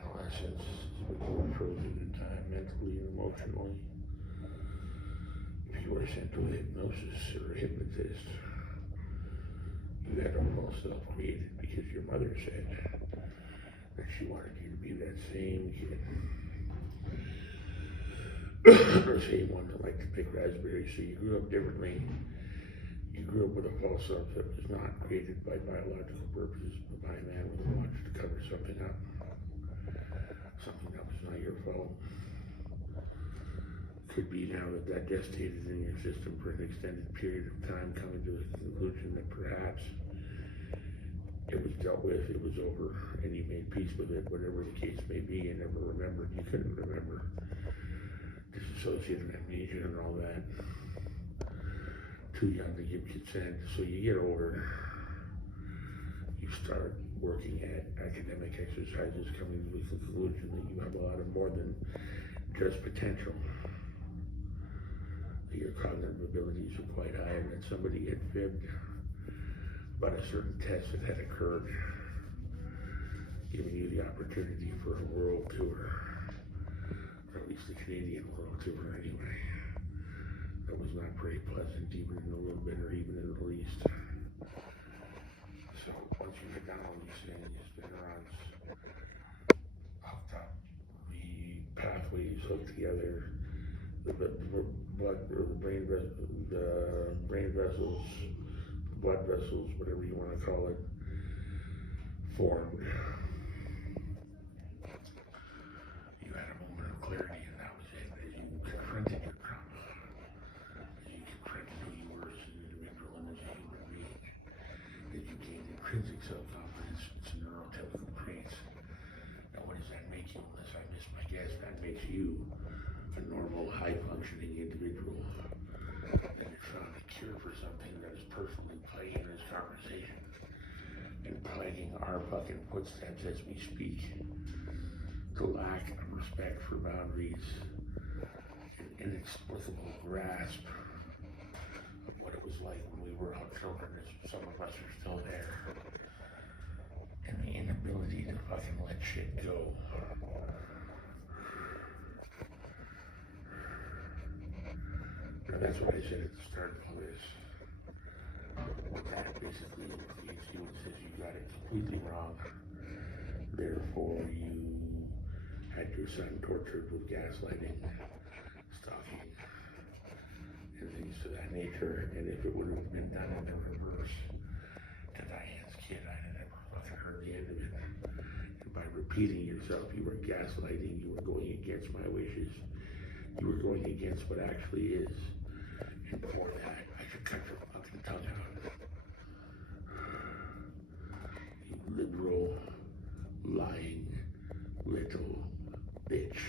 adolescence when you were frozen in time mentally and emotionally. If you were sent to a hypnosis or a hypnotist, you had a whole self created because your mother said that she wanted you to be that same kid. Or same one that liked to pick raspberries, so you grew up differently. You grew up with a false self that was not created by biological purposes, but by a man with a watch to cover something up. Something that was not your fault. Could be now that that gestated in your system for an extended period of time, coming to the conclusion that perhaps it was dealt with, it was over, and you made peace with it, whatever the case may be. You never remembered, you couldn't remember. Dissociative amnesia and all that. Too young to give consent. So you get older, you start working at academic exercises, coming to the conclusion that you have a lot of more than just potential. That your cognitive abilities are quite high, and that somebody had fibbed about a certain test that had occurred, giving you the opportunity for a world tour, or at least the Canadian world tour anyway. That was not very pleasant, even in a little bit, or even in the least. So once you get down all these things, the neurons hooked up, the pathways hooked together, the blood, or the brain vessels, the blood vessels, whatever you want to call it, formed. You had a moment of clarity, and that was it. As you confronted your trauma, as you confronted who you were as an individual and as a human being, that you gained intrinsic self-confidence, it's neurotypical traits. Now, what does that make you? Unless I miss my guess, that makes you a normal, high-functioning individual. Then you found a cure for something that is personally plaguing this conversation and plaguing our fucking footsteps as we speak. The lack of respect for boundaries, an inexplicable grasp of what it was like when we were all children, as some of us are still there, and the inability to fucking let shit go. Now that's what I said at the start of all this. That basically leads you and says you got it completely wrong. Therefore, you had your son tortured with gaslighting, stalking, and things of that nature. And if it would have been done in the reverse to Diane's kid, I'd have never fucking heard the end of it. And by repeating yourself, you were gaslighting, you were going against my wishes, you were going against what actually is. And for that, I should cut your fucking tongue out. You liberal, lying, little bitch.